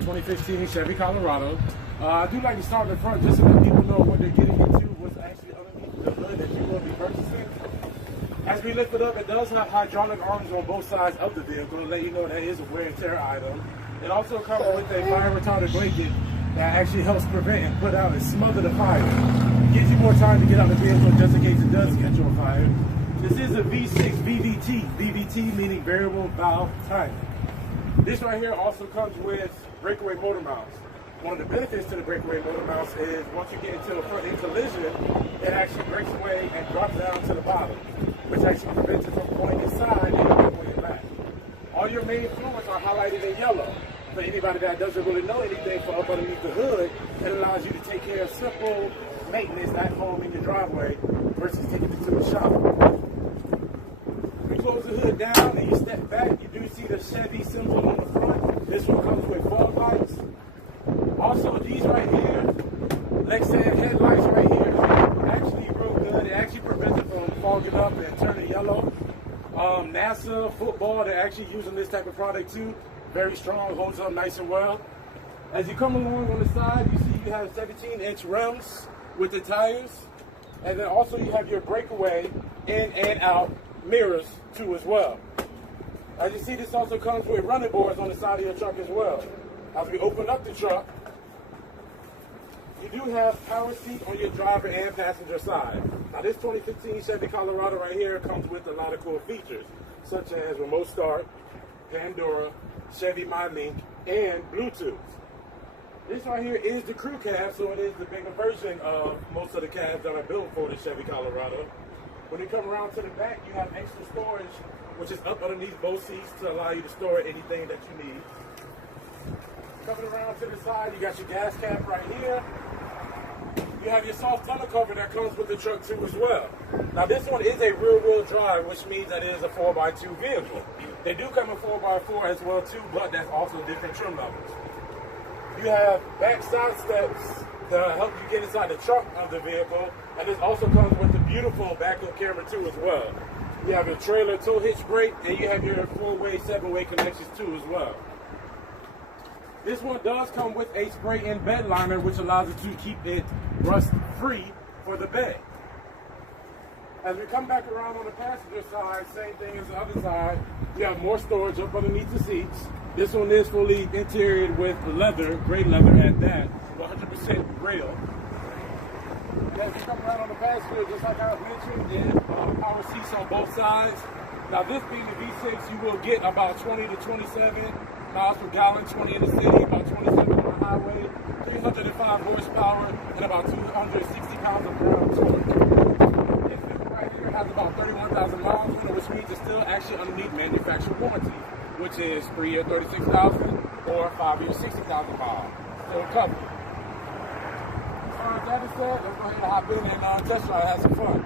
2015 Chevy Colorado. I do like to start in the front just to let people know what they're getting into, what's actually underneath the hood that you will be purchasing. As we lift it up, it does have hydraulic arms on both sides of the vehicle to let you know that is a wear and tear item. It also comes with a fire retardant blanket that actually helps prevent and put out and smother the fire. It gives you more time to get out of the vehicle just in case it does catch on fire. This is a V6 VVT, VVT meaning variable valve timing. This right here also comes with breakaway motor mounts. One of the benefits to the breakaway motor mounts is once you get into a front end collision, it actually breaks away and drops down to the bottom, which actually prevents it from going inside and going back. All your main fluids are highlighted in yellow. For anybody that doesn't really know anything for up underneath the hood, it allows you to take care of simple maintenance at home in your driveway versus taking it to the shop. You close the hood down and you step back, you do see the Chevy symbol on the front. This one comes with fog lights. Also, these right here, Lexan headlights right here, are actually real good. It actually prevents it from fogging up and turning yellow. NASA, football, they're actually using this type of product too. Very strong, holds up nice and well. As you come along on the side, you see you have 17-inch rims with the tires. And then also you have your breakaway in and out mirrors too as well. As you see, this also comes with running boards on the side of your truck as well. As we open up the truck, you do have power seat on your driver and passenger side. Now this 2015 Chevy Colorado right here comes with a lot of cool features, such as remote start, Pandora, Chevy MyLink, and Bluetooth. This right here is the crew cab, so it is the bigger version of most of the cabs that are built for the Chevy Colorado. When you come around to the back, you have extra storage, which is up underneath both seats to allow you to store anything that you need. Coming around to the side, you got your gas cap right here. You have your soft tonneau cover that comes with the truck too as well. Now this one is a rear-wheel drive, which means that it is a 4x2 vehicle. They do come in 4x4 as well too, but that's also different trim levels. You have back side steps to help you get inside the trunk of the vehicle, and this also comes with the beautiful backup camera too as well. You have your trailer tow hitch brake, and you have your 4-way, 7-way connections too as well. This one does come with a spray-in bed liner, which allows it to keep it rust-free for the bed. As we come back around on the passenger side, same thing as the other side, you have more storage up underneath the seats. This one is fully interior with leather, gray leather at that, 100% real. As we come around on the passenger, just like I mentioned, is power seats on both sides. Now this being the V6, you will get about 20 to 27 miles per gallon, 20 in the city, about 27 on the highway, 305 horsepower, and about 260 pounds of ground torque. This vehicle right here has about 31,000 miles on it, which means it's still actually underneath manufacturer warranty, which is 3-year 36,000 or 5-year 60,000 miles. Still covered. As far as that is said, let's go ahead and hop in and test drive and have some fun.